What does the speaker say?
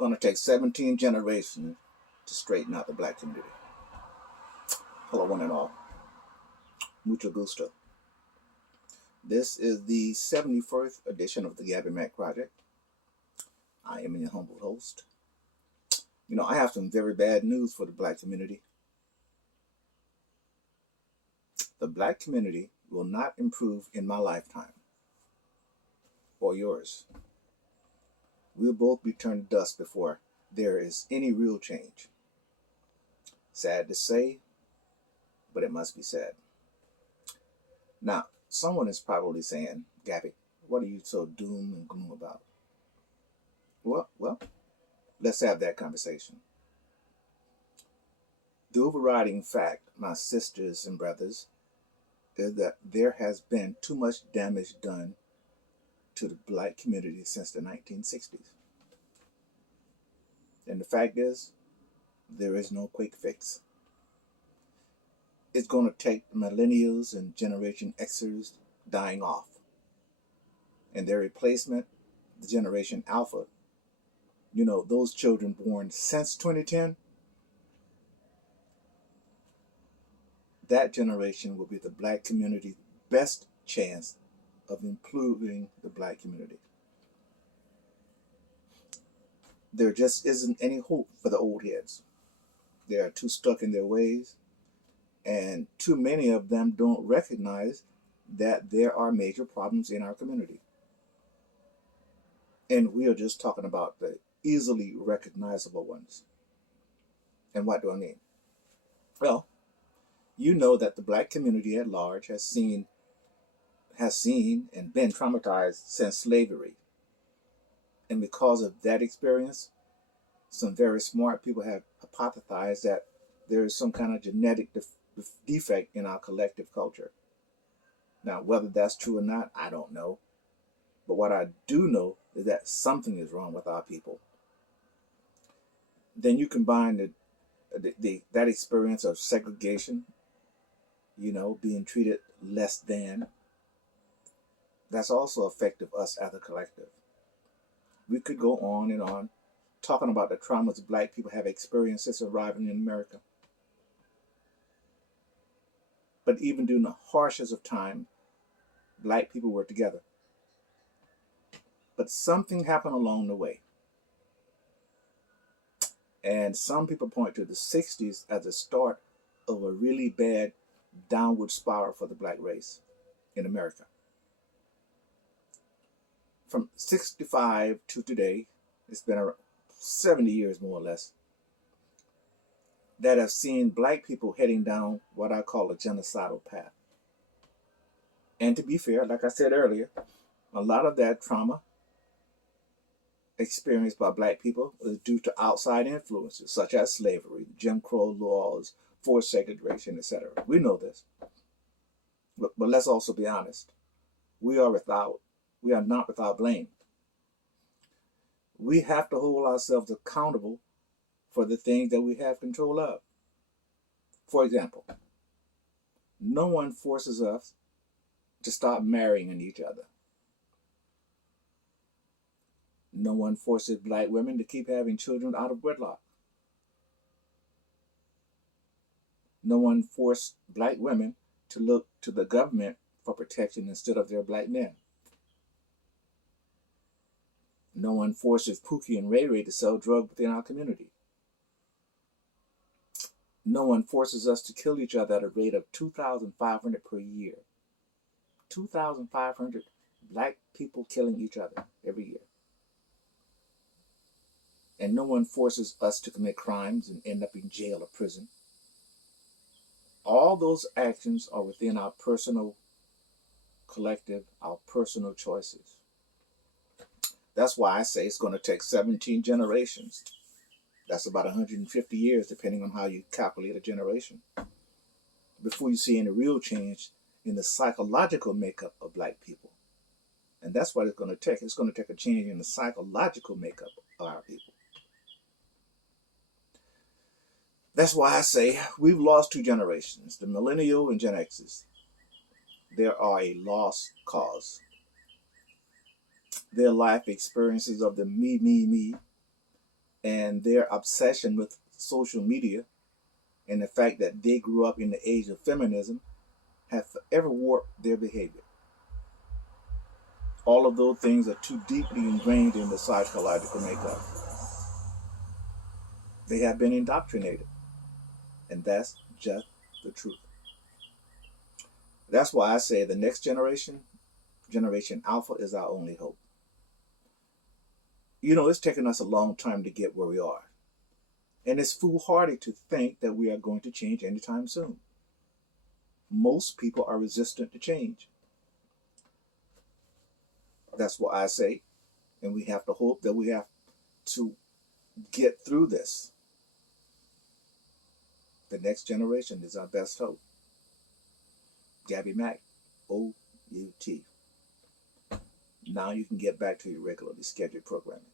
going to take 17 generations to straighten out the black community. Hello, one and all. Mucho gusto. This is the 71st edition of the Gabby Mac Project. I am your humble host. You know, I have some very bad news for the black community. The black community will not improve in my lifetime or yours. We'll both be turned to dust before there is any real change. Sad to say, but it must be said. Now, someone is probably saying, Gabby, what are you so doom and gloom about? Well, let's have that conversation. The overriding fact, my sisters and brothers, is that there has been too much damage done to the black community since the 1960s. And the fact is, there is no quick fix. It's going to take millennials and Generation Xers dying off, and their replacement, the Generation Alpha. You know, those children born since 2010, that generation will be the black community's best chance of improving the black community. There just isn't any hope for the old heads. They are too stuck in their ways, and too many of them don't recognize that there are major problems in our community. And we are just talking about the easily recognizable ones. And what do I mean? Well, you know that the black community at large has seen and been traumatized since slavery. And because of that experience, some very smart people have hypothesized that there is some kind of genetic defect in our collective culture. Now, whether that's true or not, I don't know. But what I do know is that something is wrong with our people. Then you combine that experience of segregation, you know, being treated less than, that's also affected us as a collective. We could go on and on talking about the traumas black people have experienced since arriving in America. But even during the harshest of time, black people were together. But something happened along the way. And some people point to the 60s as the start of a really bad downward spiral for the black race in America. From 65 to today, it's been around 70 years more or less, that have seen black people heading down what I call a genocidal path. And to be fair, like I said earlier, a lot of that trauma experienced by black people is due to outside influences such as slavery, Jim Crow laws, forced segregation, etc. We know this. But let's also be honest. We are not without blame. We have to hold ourselves accountable for the things that we have control of. For example, no one forces us to stop marrying each other. No one forces black women to keep having children out of wedlock. No one forced black women to look to the government for protection instead of their black men. No one forces Pookie and Ray Ray to sell drugs within our community. No one forces us to kill each other at a rate of 2,500 per year. 2,500 black people killing each other every year. And no one forces us to commit crimes and end up in jail or prison. All those actions are within our personal collective, our personal choices. That's why I say it's going to take 17 generations. That's about 150 years, depending on how you calculate a generation, before you see any real change in the psychological makeup of black people. And that's what it's going to take. It's going to take a change in the psychological makeup of our people. That's why I say we've lost two generations, the millennial and Gen X's. They are a lost cause. Their life experiences of the me and their obsession with social media and the fact that they grew up in the age of feminism have forever warped their behavior. All of those things are too deeply ingrained in the psychological makeup. They have been indoctrinated, and that's just the truth. That's why I say the next generation, Generation Alpha, is our only hope. You know, it's taken us a long time to get where we are, and it's foolhardy to think that we are going to change anytime soon. Most people are resistant to change. That's what I say, and we have to hope that we have to get through this. The next generation is our best hope. Gabby Mack, OUT. Now you can get back to your regularly scheduled programming.